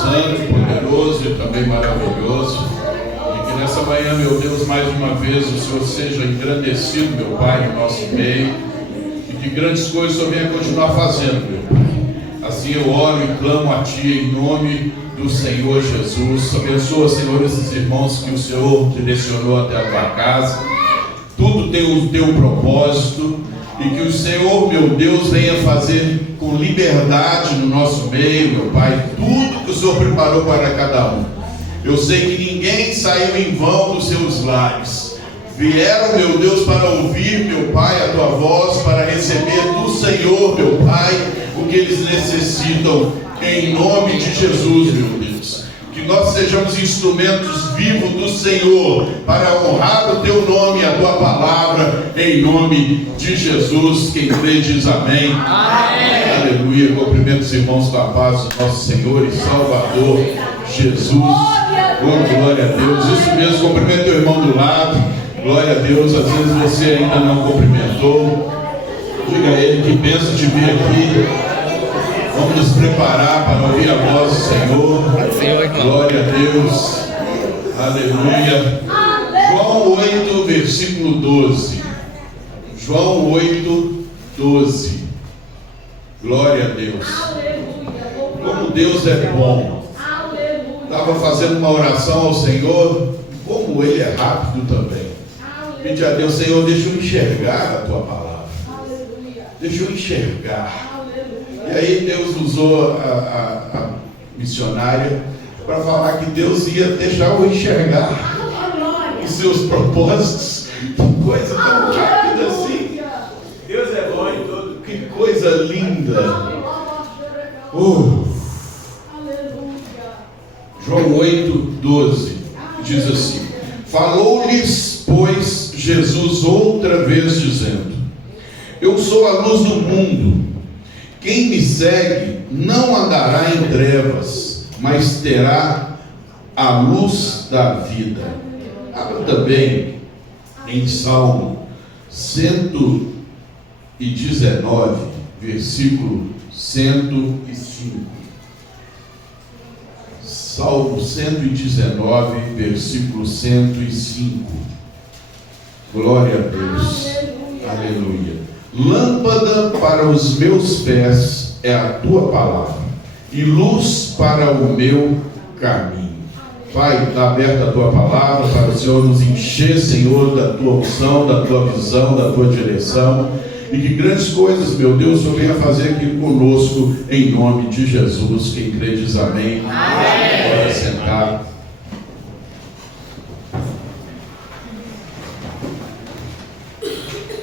santo, poderoso e também maravilhoso. E que nessa manhã, meu Deus, mais uma vez o Senhor seja engrandecido, meu Pai, no nosso meio. E que grandes coisas o Senhor venha continuar fazendo, meu Pai. Assim eu oro e clamo a Ti em nome do Senhor Jesus. Abençoa, Senhor, esses irmãos que o Senhor direcionou até a Tua casa. Tudo tem o Teu propósito. E que o Senhor, meu Deus, venha fazer com liberdade no nosso meio, meu Pai, tudo que o Senhor preparou para cada um. Eu sei que ninguém saiu em vão dos seus lares. Vieram, meu Deus, para ouvir, meu Pai, a Tua voz, para receber do Senhor, meu Pai, o que eles necessitam, em nome de Jesus, meu Deus. Que nós sejamos instrumentos vivos do Senhor, para honrar o Teu nome e a Tua palavra, em nome de Jesus. Quem crê diz amém. Amém. Aleluia. Cumprimento os irmãos com a paz do nosso Senhor e Salvador Jesus. Oh, glória a Deus. Isso mesmo, cumprimento teu irmão do lado. Glória a Deus. Às vezes você ainda não cumprimentou. Diga a ele que benção de vir aqui. Vamos nos preparar para ouvir a voz do Senhor. Glória a Deus. Aleluia. João 8, versículo 12. João 8, 12. Glória a Deus. Como Deus é bom. Estava fazendo uma oração ao Senhor. Como Ele é rápido também. Pedi a Deus, Senhor, deixa eu enxergar a Tua palavra. Deixa eu enxergar. E aí Deus usou a missionária para falar que Deus ia deixar eu enxergar os seus propósitos. Que coisa tão rápida assim. Deus é bom em tudo. Que coisa linda. João 8, 12 diz assim: falou-lhes, pois, Jesus outra vez dizendo: eu sou a luz do mundo. Quem me segue não andará em trevas, mas terá a luz da vida. Abra também em Salmo 119, versículo 105. Salmo 119, versículo 105. Glória a Deus. Aleluia. Lâmpada para os meus pés é a Tua palavra, e luz para o meu caminho. Pai, está aberta a Tua palavra para o Senhor nos encher, Senhor, da Tua unção, da Tua visão, da Tua direção. E que grandes coisas, meu Deus, o Senhor venha fazer aqui conosco, em nome de Jesus. Quem crê diz amém. Amém. Pode sentar.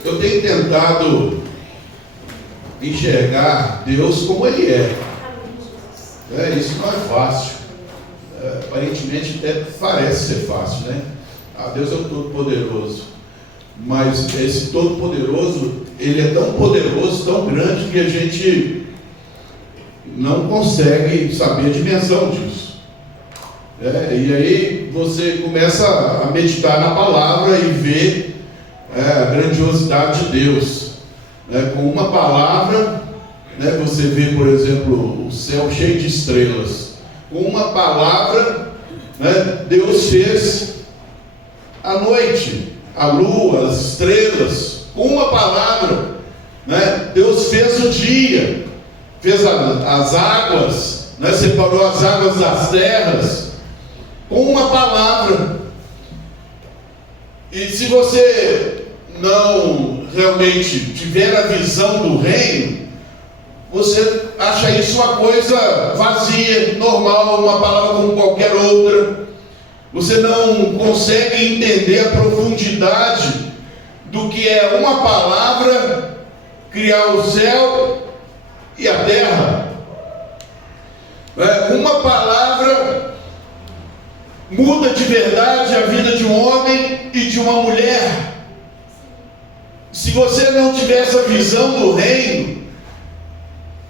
Eu tenho tentado enxergar Deus como Ele é. Isso não é fácil. Aparentemente até parece ser fácil, né? Deus é o Todo-Poderoso. Mas esse Todo-Poderoso, Ele é tão poderoso, tão grande, que a gente não consegue saber a dimensão disso. E aí você começa a meditar na palavra e ver a grandiosidade de Deus. Com uma palavra, você vê, por exemplo, o céu cheio de estrelas. Com uma palavra, Deus fez a noite, a lua, as estrelas. Com uma palavra, Deus fez o dia, fez as águas, separou as águas das terras. Com uma palavra. E se você não realmente tiver a visão do reino, você acha isso uma coisa vazia, normal, uma palavra como qualquer outra. Você não consegue entender a profundidade do que é uma palavra criar o céu e a terra. Uma palavra muda de verdade a vida de um homem e de uma mulher. Se você não tiver essa visão do reino,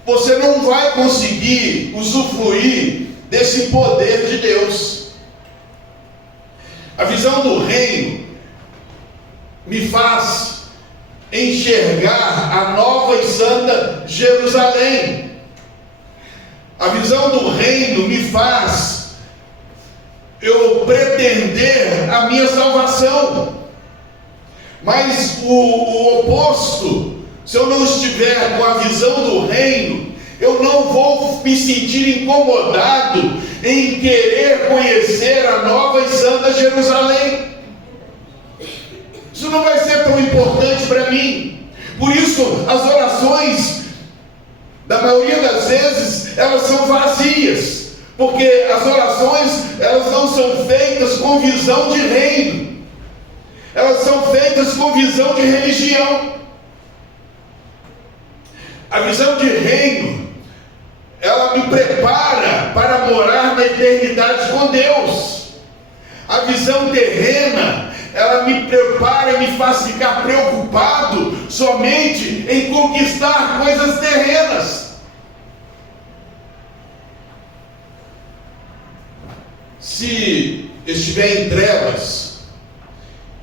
você não vai conseguir usufruir desse poder de Deus. A visão do reino me faz enxergar a nova e santa Jerusalém. A visão do reino me faz entender a minha salvação. Mas o oposto, se eu não estiver com a visão do reino, eu não vou me sentir incomodado em querer conhecer a nova e santa Jerusalém. Isso não vai ser tão importante para mim. Por isso, as orações, da maioria das vezes, elas são vazias, porque as orações, elas não são feitas com visão de reino, elas são feitas com visão de religião. A visão de reino, ela me prepara para morar na eternidade com Deus. A visão terrena, ela me prepara e me faz ficar preocupado somente em conquistar coisas terrenas. Se estiver em trevas,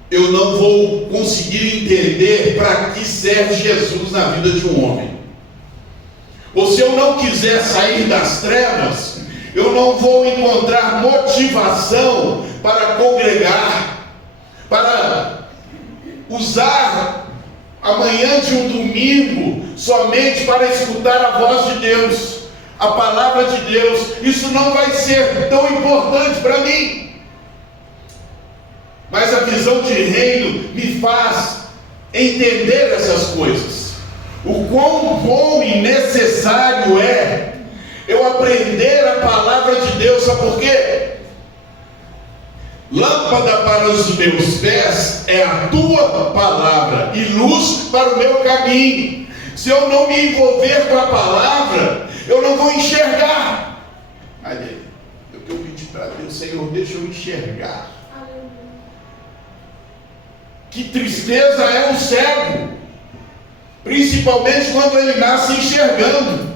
eu não vou conseguir entender para que serve Jesus na vida de um homem. Ou se eu não quiser sair das trevas, eu não vou encontrar motivação para congregar, para usar a manhã de um domingo somente para escutar a voz de Deus, a palavra de Deus. Isso não vai ser tão importante para mim. Mas a visão de reino me faz entender essas coisas. O quão bom e necessário é eu aprender a palavra de Deus. Sabe por quê? Lâmpada para os meus pés é a tua palavra e luz para o meu caminho. Se eu não me envolver com a palavra, eu não vou enxergar. Olha aí, o que eu pedi para Deus: Senhor, deixa eu enxergar. Que tristeza é um cego, principalmente quando ele nasce enxergando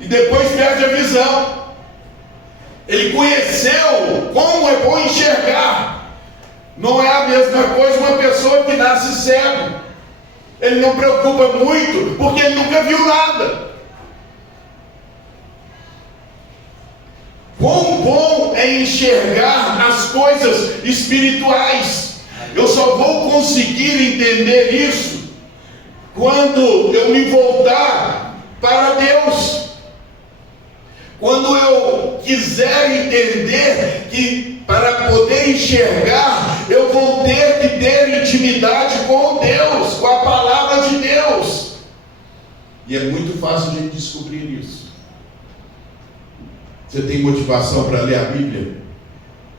e depois perde a visão. Ele conheceu como é bom enxergar. Não é a mesma coisa uma pessoa que nasce cego. Ele não preocupa muito porque ele nunca viu nada. Quão bom é enxergar as coisas espirituais. Eu só vou conseguir entender isso quando eu me voltar para Deus. Quando eu quiser entender que para poder enxergar, eu vou ter que ter intimidade com Deus, com a palavra de Deus. E é muito fácil de a gente descobrir isso. Você tem motivação para ler a Bíblia?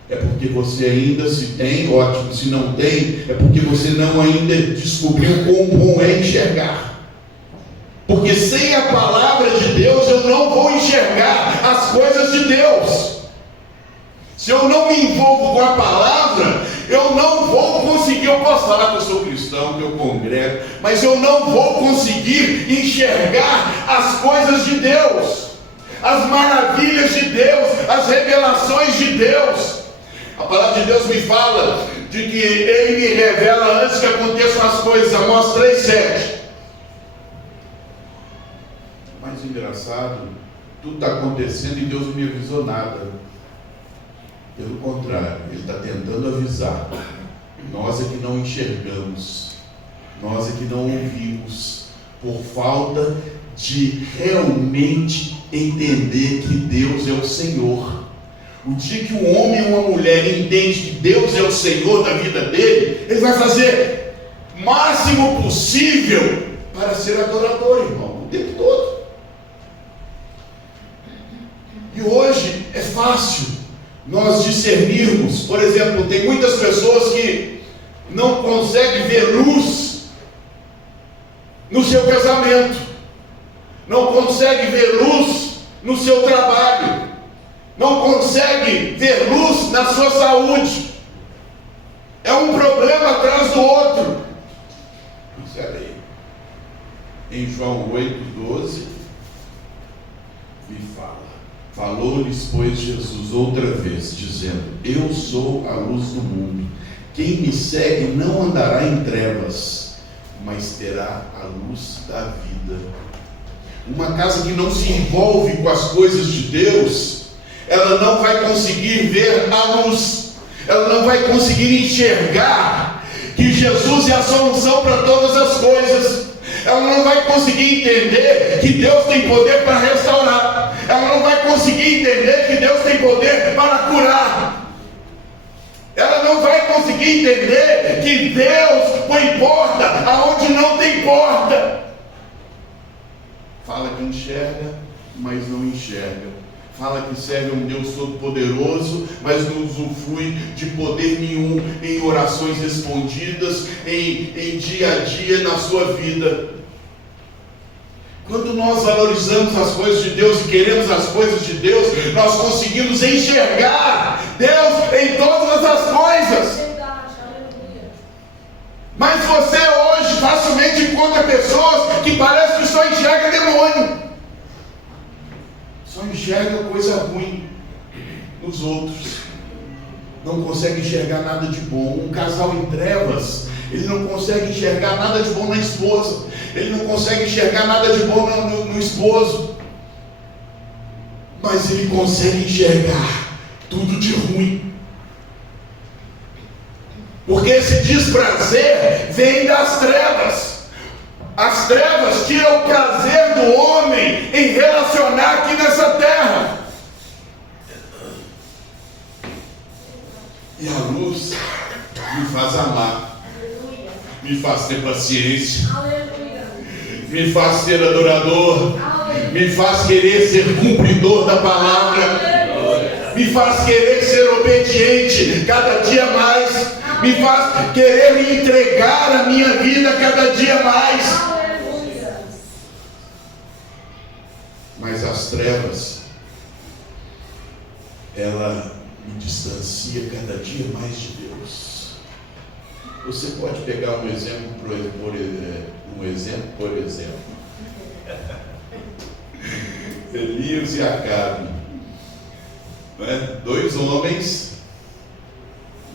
É porque você ainda, se tem, ótimo. Se não tem, é porque você não ainda descobriu quão bom é enxergar. Porque sem a palavra de Deus eu não vou enxergar as coisas de Deus. Se eu não me envolvo com a palavra, eu não vou conseguir. Eu posso falar que eu sou cristão, que eu congrego, mas eu não vou conseguir enxergar as coisas de Deus, as maravilhas de Deus, as revelações de Deus. A palavra de Deus me fala de que Ele me revela antes que aconteçam as coisas. Amós 3:7. Mas engraçado, tudo está acontecendo e Deus não me avisou nada. Pelo contrário, Ele está tentando avisar. Nós é que não enxergamos, nós é que não ouvimos, por falta de realmente entender que Deus é o Senhor. O dia que um homem e uma mulher entende que Deus é o Senhor da vida dele, ele vai fazer o máximo possível para ser adorador, irmão, o tempo todo. E hoje é fácil nós discernirmos. Por exemplo, tem muitas pessoas que não conseguem ver luz no seu casamento, não conseguem ver luz no seu trabalho, não consegue ver luz na sua saúde. É um problema atrás do outro. Espera aí. Em João 8:12 me fala: falou-lhes, pois, Jesus outra vez, dizendo: eu sou a luz do mundo. Quem me segue não andará em trevas, mas terá a luz da vida. Uma casa que não se envolve com as coisas de Deus, ela não vai conseguir ver a luz. ela não vai conseguir enxergar que Jesus é a solução para todas as coisas. Ela não vai conseguir entender que Deus tem poder para restaurar. Ela não vai conseguir entender que Deus tem poder para curar. Ela não vai conseguir entender que Deus põe porta aonde não tem porta. Fala que enxerga, mas não enxerga. Fala que serve a um Deus todo-poderoso, mas não usufrui de poder nenhum em orações respondidas, em dia a dia na sua vida. Quando nós valorizamos as coisas de Deus e queremos as coisas de Deus, nós conseguimos enxergar Deus em todas as coisas. Mas você hoje facilmente encontra pessoas que parecem que só enxergam demônio. Só enxerga coisa ruim nos outros. Não consegue enxergar nada de bom. Um casal em trevas, ele não consegue enxergar nada de bom na esposa. Ele não consegue enxergar nada de bom no esposo. Mas ele consegue enxergar tudo de ruim. Porque esse desprazer vem das trevas. As trevas tiram o prazer do homem em relacionar aqui nessa terra. E a luz me faz amar, me faz ter paciência, me faz ser adorador, me faz querer ser cumpridor da palavra, me faz querer ser obediente cada dia mais, me faz querer me entregar a minha vida cada dia mais. Mas as trevas, ela me distancia cada dia mais de Deus. Você pode pegar um exemplo, por exemplo, Elias e Acabe, não é? Dois homens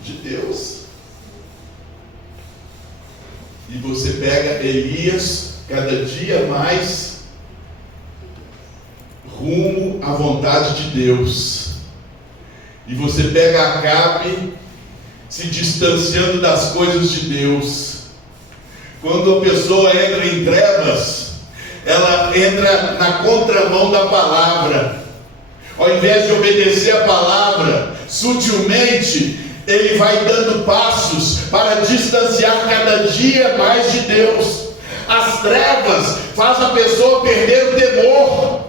de Deus. E você pega Elias cada dia mais rumo à vontade de Deus. E você pega Acabe se distanciando das coisas de Deus. Quando a pessoa entra em trevas, ela entra na contramão da palavra. Ao invés de obedecer a palavra, sutilmente, ele vai dando passos para distanciar cada dia mais de Deus. As trevas faz a pessoa perder o temor,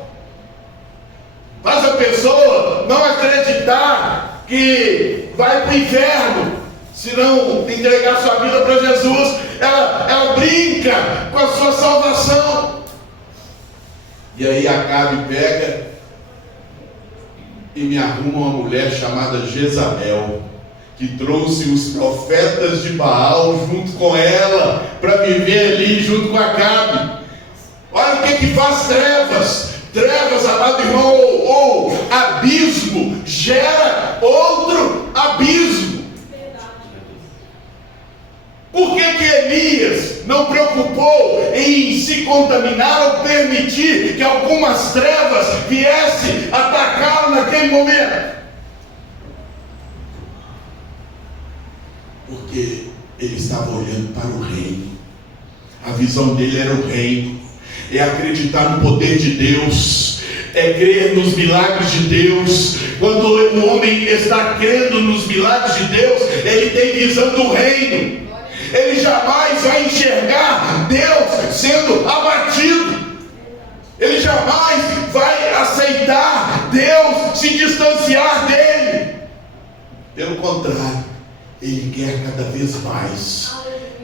faz a pessoa não acreditar que vai para o inferno se não entregar sua vida para Jesus. Ela brinca com a sua salvação. E aí Acabe pega e me arruma uma mulher chamada Jezabel, que trouxe os profetas de Baal junto com ela, para viver ali junto com Acabe. Olha o que faz trevas. Trevas, amado irmão, ou abismo, gera outro abismo. Por que Elias não preocupou em se contaminar ou permitir que algumas trevas viessem atacá-lo naquele momento? Porque ele estava olhando para o reino. A visão dele era o reino. É acreditar no poder de Deus, é crer nos milagres de Deus. Quando o homem está crendo nos milagres de Deus, ele tem visão do reino. Ele jamais vai enxergar Deus sendo abatido. Ele jamais vai aceitar Deus se distanciar dele. Pelo contrário, ele quer cada vez mais.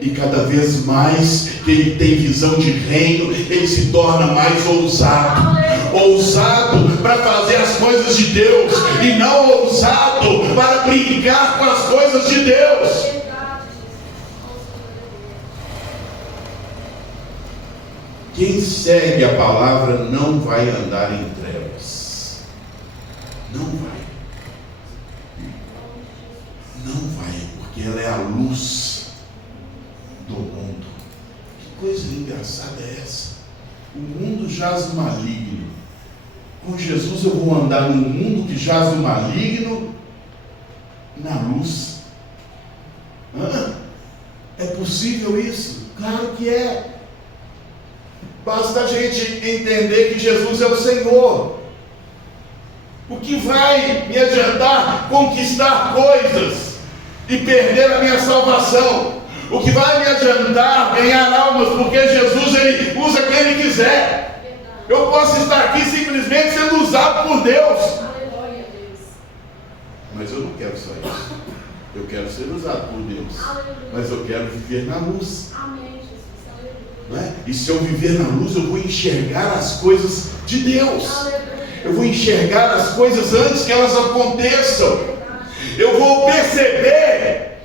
E cada vez mais que ele tem visão de reino, ele se torna mais ousado. Ousado para fazer as coisas de Deus, e não ousado para brincar com as coisas de Deus. Quem segue a palavra não vai andar em trevas. Não vai. Não vai, porque ela é a luz do mundo. Que coisa engraçada é essa? O mundo jaz no maligno. Com Jesus eu vou andar num mundo que jaz no maligno, na luz. É possível isso? Claro que é. Basta a gente entender que Jesus é o Senhor. O que vai me adiantar conquistar coisas e perder a minha salvação? O que vai me adiantar ganhar almas? Porque Jesus, Ele usa quem Ele quiser. Eu posso estar aqui simplesmente sendo usado por Deus. Mas eu não quero só isso. Eu quero ser usado por Deus. Mas eu quero viver na luz. Não é? E se eu viver na luz, eu vou enxergar as coisas de Deus. Eu vou enxergar as coisas antes que elas aconteçam. Eu vou perceber.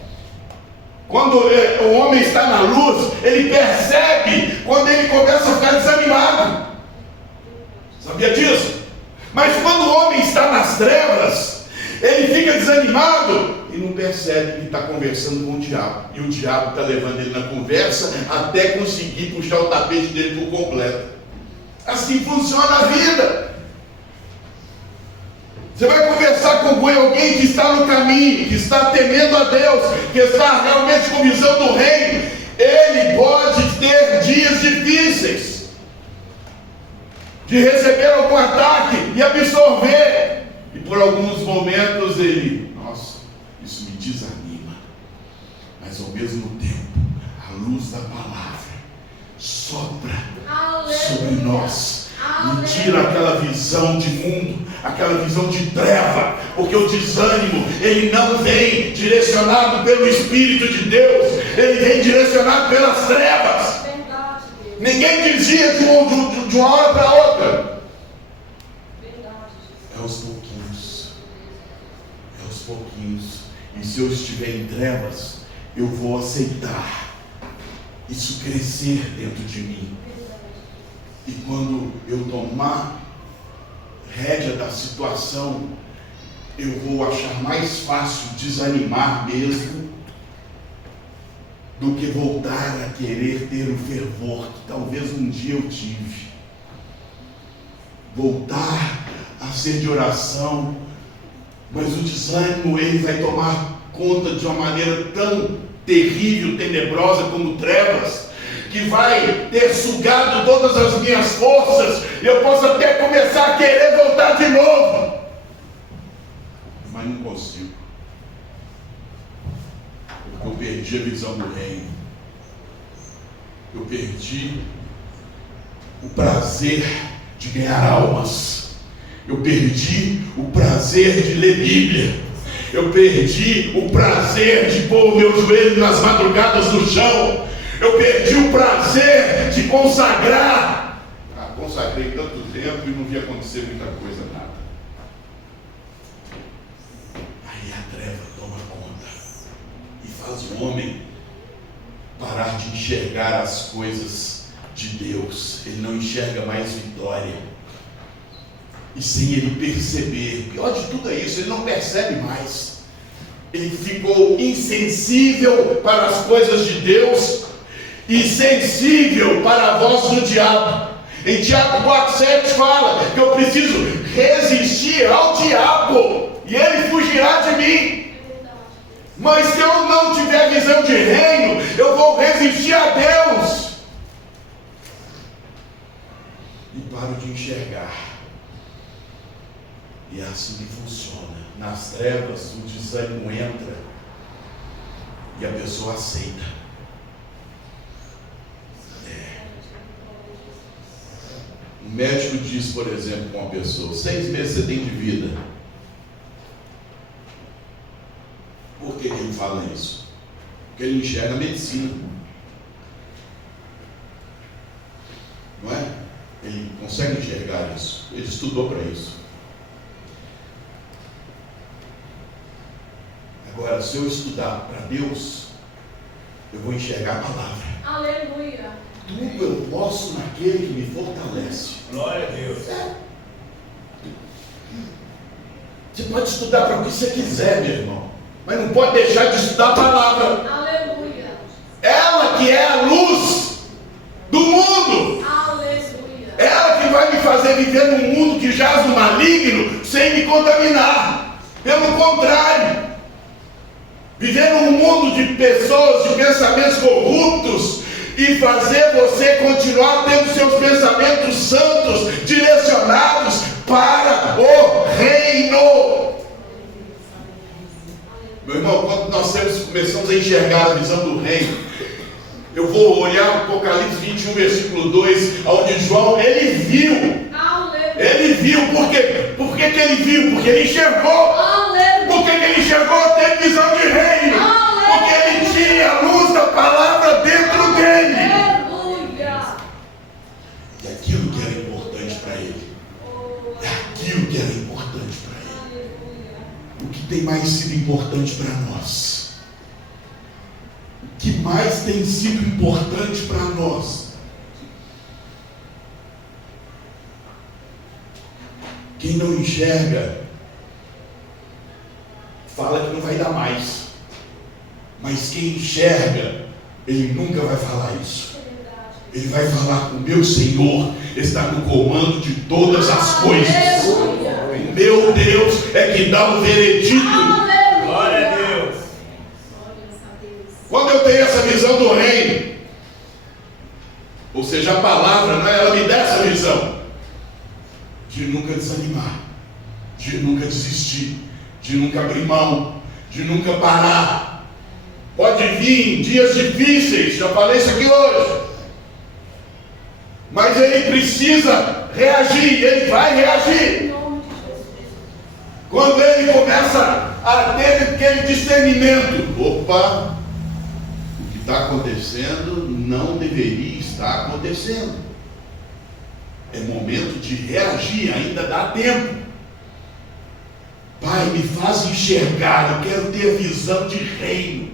Quando o homem está na luz, ele percebe quando ele começa a ficar desanimado. Sabia disso? Mas quando o homem está nas trevas, ele fica desanimado e não percebe que está conversando com o diabo. E o diabo está levando ele na conversa até conseguir puxar o tapete dele por completo. Assim funciona a vida. Você vai conversar com alguém que está no caminho, que está temendo a Deus, que está realmente com visão do reino. Ele pode ter dias difíceis de receber algum ataque e absorver. E por alguns momentos ele, nossa, isso me desanima. Mas ao mesmo tempo, a luz da palavra sopra sobre nós. E tira aquela visão de mundo, aquela visão de treva, porque o desânimo, ele não vem direcionado pelo Espírito de Deus, ele vem direcionado pelas trevas. Verdade, ninguém dizia de uma hora para outra. Verdade, é aos pouquinhos. É aos pouquinhos. E se eu estiver em trevas, eu vou aceitar isso crescer dentro de mim. E quando eu tomar rédea da situação, eu vou achar mais fácil desanimar mesmo do que voltar a querer ter o fervor que talvez um dia eu tive. Voltar a ser de oração, mas o desânimo ele vai tomar conta de uma maneira tão terrível, tenebrosa como trevas, que vai ter sugado todas as minhas forças, e eu posso até começar a querer voltar de novo, mas não consigo, porque eu perdi a visão do reino, eu perdi o prazer de ganhar almas, eu perdi o prazer de ler Bíblia, eu perdi o prazer de pôr o meu joelho nas madrugadas no chão, eu perdi o prazer de consagrar. Consagrei tanto tempo e não vi acontecer muita coisa, nada. Aí a treva toma conta e faz o homem parar de enxergar as coisas de Deus. Ele não enxerga mais vitória. E sem ele perceber, pior de tudo é isso, ele não percebe mais. Ele ficou insensível para as coisas de Deus e sensível para a voz do diabo. Em Tiago 4,7 fala que eu preciso resistir ao diabo e ele fugirá de mim. Mas se eu não tiver visão de reino, eu vou resistir a Deus e paro de enxergar. E é assim que funciona. Nas trevas o desânimo entra e a pessoa aceita. O médico diz, por exemplo, com uma pessoa: 6 meses você tem de vida. Por que ele fala isso? Porque ele enxerga a medicina. Não é? Ele consegue enxergar isso. Ele estudou para isso. Agora, se eu estudar para Deus, eu vou enxergar a palavra. Aleluia. Tudo eu posso naquele que me fortalece. Glória a Deus. É. Você pode estudar para o que você quiser, meu irmão, mas não pode deixar de estudar a palavra. Aleluia. Ela que é a luz do mundo. Aleluia. Ela que vai me fazer viver num mundo que jaz no maligno sem me contaminar. Pelo contrário, Viver num mundo de pessoas, de pensamentos corruptos, e fazer você continuar tendo seus pensamentos santos, direcionados para o reino. Meu irmão, quando nós começamos a enxergar a visão do reino, eu vou olhar o Apocalipse 21, versículo 2, onde João, ele viu. Ele viu, por quê? Por que ele viu? Porque ele enxergou. Por que ele enxergou? Teve visão de reino. Porque ele tinha a luz da palavra dentro dele. E aquilo que era importante para ele. Aquilo que era importante para ele. O que tem mais sido importante para nós? O que mais tem sido importante para nós? Quem não enxerga, fala que não vai dar mais. Mas quem enxerga, ele nunca vai falar isso. Ele vai falar: o meu Senhor está no comando de todas as coisas. O meu Deus é que dá o veredito. Glória a Deus. Quando eu tenho essa visão do reino, ou seja, a palavra, ela me dá essa visão de nunca desanimar, de nunca desistir, de nunca abrir mão, de nunca parar. Pode vir dias difíceis, já falei isso aqui hoje, mas ele precisa reagir, ele vai reagir. Quando ele começa a ter aquele discernimento: opa, o que está acontecendo não deveria estar acontecendo. É momento de reagir, ainda dá tempo. Pai, me faz enxergar, eu quero ter visão de reino.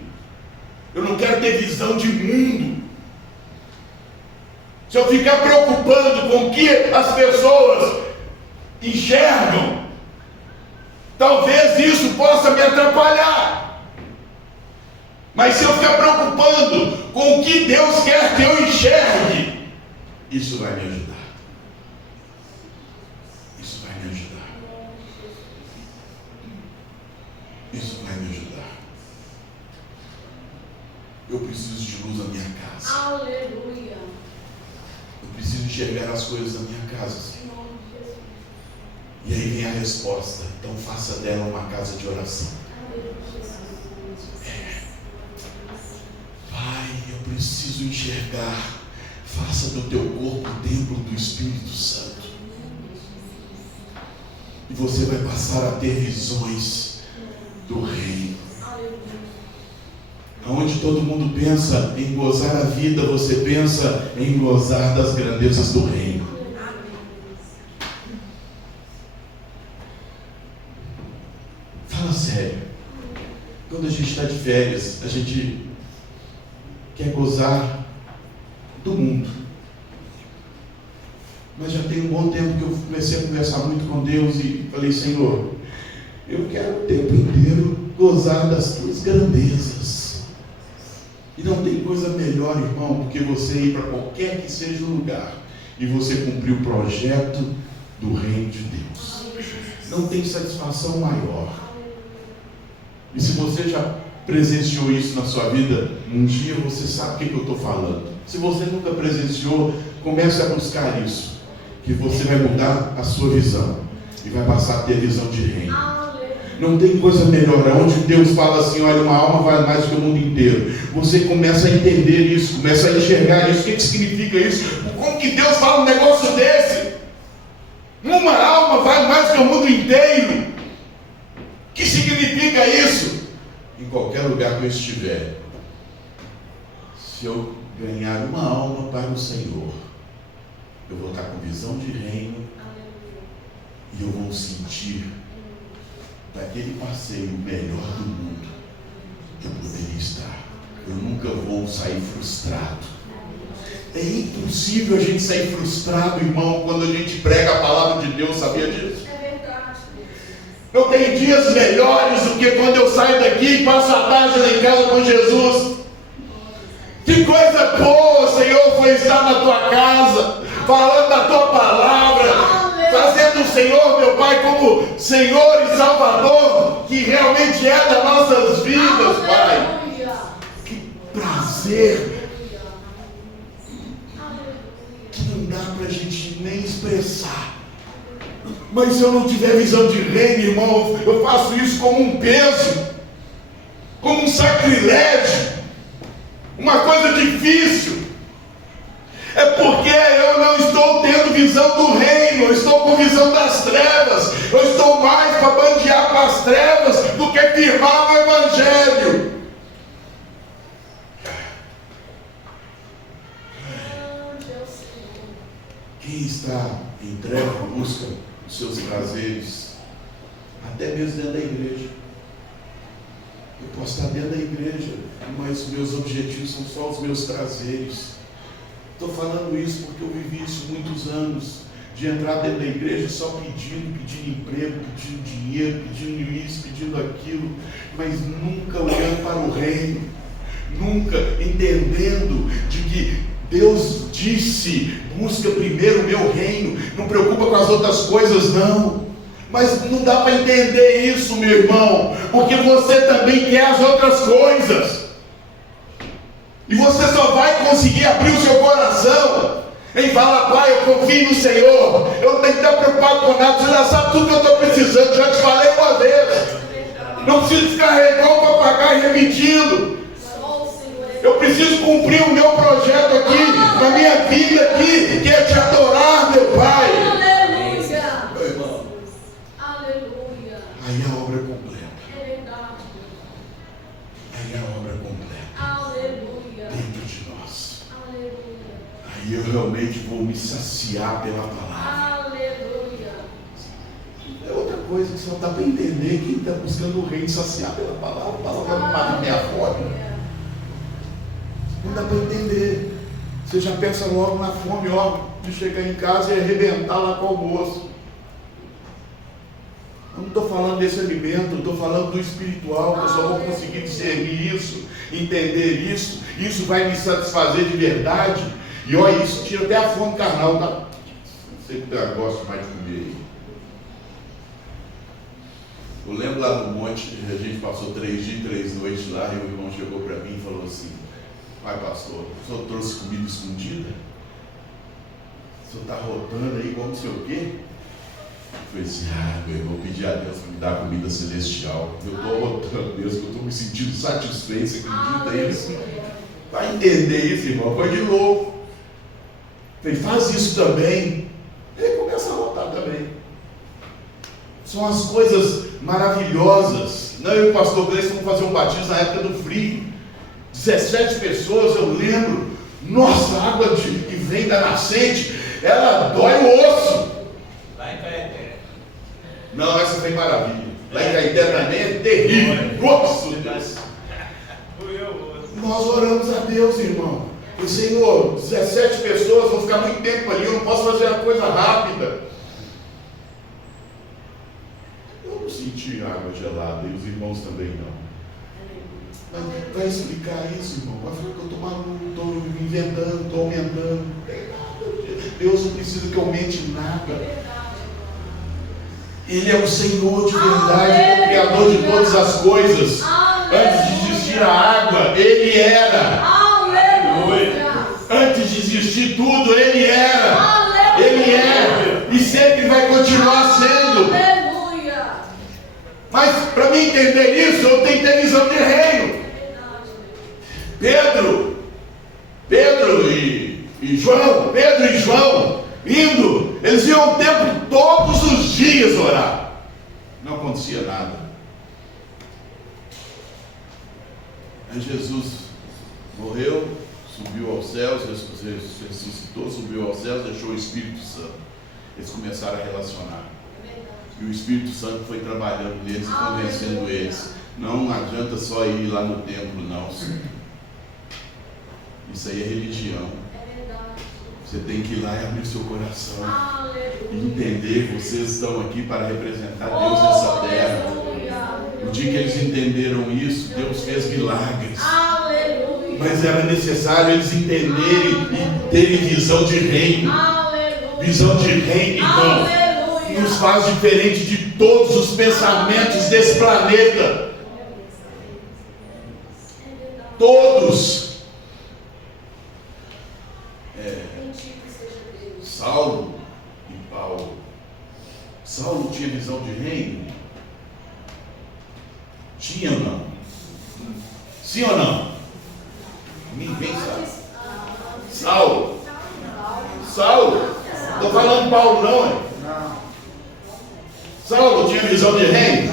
Eu não quero ter visão de mundo. Se eu ficar preocupando com o que as pessoas enxergam, talvez isso possa me atrapalhar. Mas se eu ficar preocupando com o que Deus quer que eu enxergue, isso vai me ajudar. Isso vai me ajudar. Isso vai me ajudar. Eu preciso de luz na minha casa. Aleluia. Eu preciso enxergar as coisas da minha casa, Senhor. E aí vem a resposta: então faça dela uma casa de oração. Pai, eu preciso enxergar. Faça do teu corpo o templo do Espírito Santo. E você vai passar a ter visões do reino. Onde todo mundo pensa em gozar a vida, você pensa em gozar das grandezas do reino. Fala sério. Quando a gente está de férias, a gente quer gozar do mundo. Mas já tem um bom tempo que eu comecei a conversar muito com Deus e falei: Senhor, eu quero o tempo inteiro gozar das tuas grandezas. E não tem coisa melhor, irmão, do que você ir para qualquer que seja o lugar e você cumprir o projeto do reino de Deus. Não tem satisfação maior. E se você já presenciou isso na sua vida, um dia você sabe o que eu estou falando. Se você nunca presenciou, comece a buscar isso, que você vai mudar a sua visão e vai passar a ter visão de reino. Não tem coisa melhor, onde Deus fala assim: olha, uma alma vale mais do que o mundo inteiro. Você começa a entender isso, começa a enxergar isso. O que significa isso? Como que Deus fala um negócio desse? Uma alma vale mais do que o mundo inteiro. O que significa isso? Em qualquer lugar que eu estiver, se eu ganhar uma alma para o Senhor, eu vou estar com visão de reino e eu vou sentir daquele passeio melhor do mundo. Eu poderia estar. Eu nunca vou sair frustrado. É impossível a gente sair frustrado, irmão, quando a gente prega a palavra de Deus. Sabia disso? É verdade. Eu tenho dias melhores do que quando eu saio daqui e passo a tarde lá em casa com Jesus. Que coisa boa, Senhor, foi estar na tua casa, falando da tua palavra, fazendo o Senhor, meu Pai, como Senhor e Salvador. que realmente é das nossas vidas, Pai. Aleluia. Que prazer Aleluia. que não dá para a gente nem expressar. Mas se eu não tiver visão de reino, irmão, eu faço isso como um peso, como um sacrilégio, uma coisa difícil. É porque eu não estou tendo visão do reino, eu estou com visão das trevas. Eu estou mais para bandear com as trevas do que firmar o Evangelho. Quem está em treva busca os seus prazeres, até mesmo dentro da igreja. Eu posso estar dentro da igreja, mas os meus objetivos são só os meus prazeres. Estou falando isso porque eu vivi isso muitos anos, de entrar dentro da igreja só pedindo emprego, pedindo dinheiro, pedindo isso, pedindo aquilo, mas nunca olhando para o reino, nunca entendendo de que Deus disse: busca primeiro o meu reino, não preocupa com as outras coisas não. Mas não dá para entender isso, meu irmão, porque você também quer as outras coisas, e você só vai conseguir abrir o seu coração em falar: Pai, eu confio no Senhor, eu não tenho que estar preocupado com nada, você já sabe tudo que eu estou precisando, já te falei uma vez, não preciso descarregar o papagaio repetindo. Eu preciso cumprir o meu projeto aqui, na minha vida aqui, que é te adorar, meu Pai. Aleluia. Meu irmão, Aleluia. aí a obra é completa. É verdade. Aí a obra é completa Aleluia. dentro de nós. Aleluia. Aí eu realmente vou me saciar pela palavra. Aleluia. É outra coisa que só dá para entender quem está buscando o reino, saciar pela palavra. A palavra não mata minha fome. Não dá para entender. Você já pensa logo na fome, ó, de chegar em casa e arrebentar lá com o almoço. Eu não estou falando desse alimento, eu estou falando do espiritual, que eu só vou conseguir discernir isso, entender isso. Isso vai me satisfazer de verdade. E olha, isso tira até a fome carnal, tá? Não sei que eu gosto mais de comer. Eu lembro lá no monte, a gente passou 3 dias e 3 noites lá, e o irmão chegou para mim e falou assim: Pai pastor, o senhor trouxe comida escondida? O senhor está rotando aí igual não sei o quê? Eu falei assim: meu irmão, pedi a Deus para me dar comida celestial. Eu estou rotando mesmo, eu estou me sentindo satisfeito, você acredita nisso? Vai entender isso, irmão, foi de louco. Eu falei: faz isso também. Ele começa a rotar também. São as coisas maravilhosas. Eu e o pastor Gleison vamos fazer um batismo na época do frio. 17 pessoas, eu lembro. Nossa, a água que vem da nascente, ela dói o osso. Lá em Caeté. Não, essa foi maravilha. Lá em Caeté também é terrível. Nossa, Deus. Nós oramos a Deus, irmão. O Senhor, 17 pessoas, vão ficar muito tempo ali, eu não posso fazer uma coisa rápida. Eu não senti água gelada, e os irmãos também não. Mas para explicar isso, irmão, vai falar que eu estou maluco, estou inventando, estou aumentando. Não tem nada. Deus não precisa que eu aumente nada. Ele é o Senhor de verdade, o Criador de todas as coisas. Antes de existir a água, Ele era. Aleluia. Antes de existir tudo, Ele era. Aleluia. Ele é. E sempre vai continuar sendo. Aleluia. Mas para mim entender isso, eu tenho que ter visão de reino. Pedro e João, indo, eles iam o tempo todos os dias orar. Não acontecia nada. Aí Jesus morreu, subiu aos céus, ressuscitou, subiu aos céus, deixou o Espírito Santo. Eles começaram a relacionar. E o Espírito Santo foi trabalhando neles, convencendo eles. Não adianta só ir lá no templo, não. Isso aí é religião. Você tem que ir lá e abrir seu coração. E entender, vocês estão aqui para representar Deus nessa terra. O dia que eles entenderam isso, Deus fez milagres. Mas era necessário eles entenderem e terem visão de reino. Visão de reino, irmão, nos faz diferente de todos os pensamentos desse planeta. Todos. Saulo e Paulo. Saulo tinha visão de reino? Tinha ou não? Sim ou não? Ninguém sabe. Saulo. Estou falando Paulo não, hein? Saulo tinha visão de reino?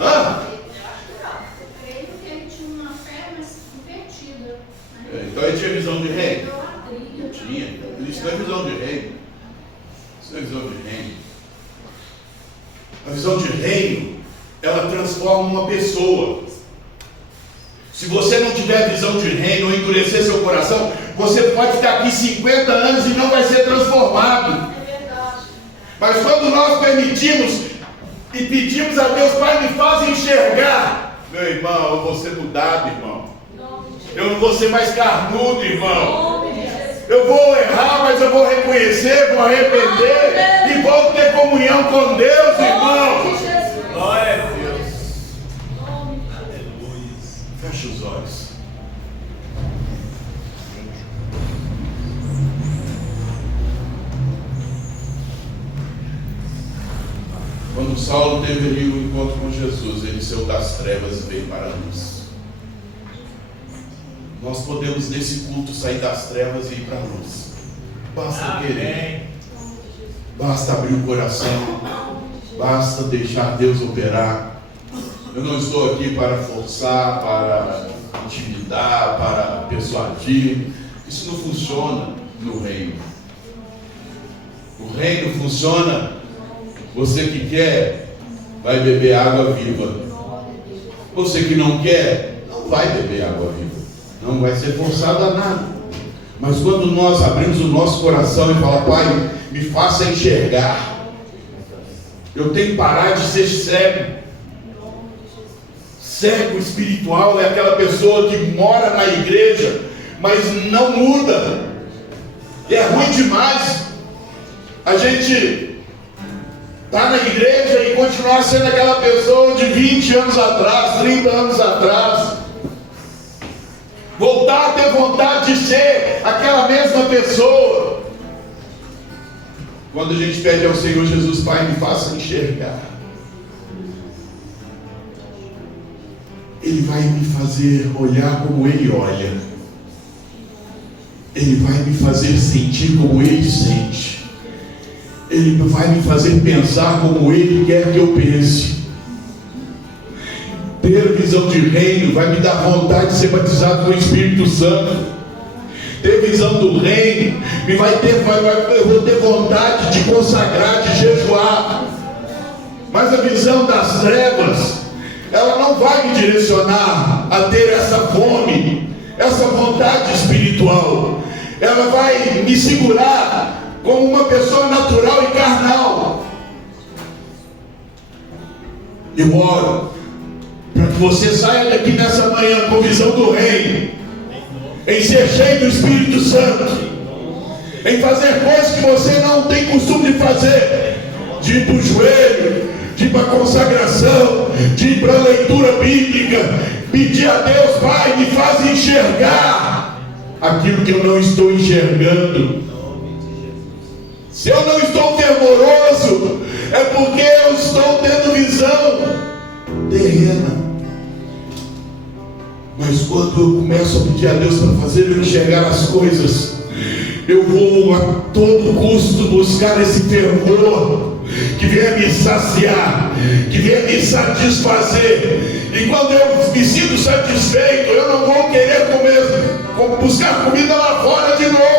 Hã? Então ele tinha visão de reino? Tinha. Isso não é visão de reino. Isso não é visão de reino. A visão de reino, ela transforma uma pessoa. Se você não tiver visão de reino ou endurecer seu coração, você pode ficar aqui 50 anos e não vai ser transformado. Mas quando nós permitimos e pedimos a Deus, Pai, me faz enxergar, meu irmão, eu vou ser mudado, irmão. Eu não vou ser mais carnudo, irmão. Eu vou errar, mas eu vou reconhecer, vou arrepender e vou ter comunhão com Deus, irmão. Glória a Deus. Feche os olhos. Quando Saulo teve ali um encontro com Jesus, ele saiu das trevas e veio para a luz. Nós podemos nesse culto sair das trevas e ir para a luz. Basta querer. Basta abrir o coração. Basta deixar Deus operar. Eu não estou aqui para forçar, para intimidar, para persuadir. Isso não funciona no reino. O reino funciona. Você que quer, vai beber água viva. Você que não quer, não vai beber água viva. Não vai ser forçado a nada. Mas quando nós abrimos o nosso coração e falamos, Pai, me faça enxergar. Eu tenho que parar de ser cego. Cego espiritual é aquela pessoa que mora na igreja, mas não muda. E é ruim demais a gente estar na igreja e continuar sendo aquela pessoa de 20 anos atrás, 30 anos atrás. Voltar a ter vontade de ser aquela mesma pessoa. Quando a gente pede ao Senhor Jesus, Pai, me faça enxergar, Ele vai me fazer olhar como Ele olha. Ele vai me fazer sentir como Ele sente. Ele vai me fazer pensar como Ele quer que eu pense. Ter visão de reino vai me dar vontade de ser batizado com o Espírito Santo. Ter visão do reino eu vou ter vontade de consagrar, de jejuar. Mas a visão das trevas, ela não vai me direcionar a ter essa fome, essa vontade espiritual. Ela vai me segurar como uma pessoa natural e carnal. Eu oro para que você saia daqui nessa manhã com visão do reino, em ser cheio do Espírito Santo, em fazer coisas que você não tem costume de fazer, de ir para o joelho, de ir para a consagração, de ir para a leitura bíblica, pedir a Deus, Pai, me faz enxergar aquilo que eu não estou enxergando. Se eu não estou fervoroso, é porque eu estou tendo visão terrena. Mas quando eu começo a pedir a Deus para fazer eu enxergar as coisas, eu vou a todo custo buscar esse fervor que venha me saciar, que venha me satisfazer. E quando eu me sinto satisfeito, eu não vou querer buscar comida lá fora de novo.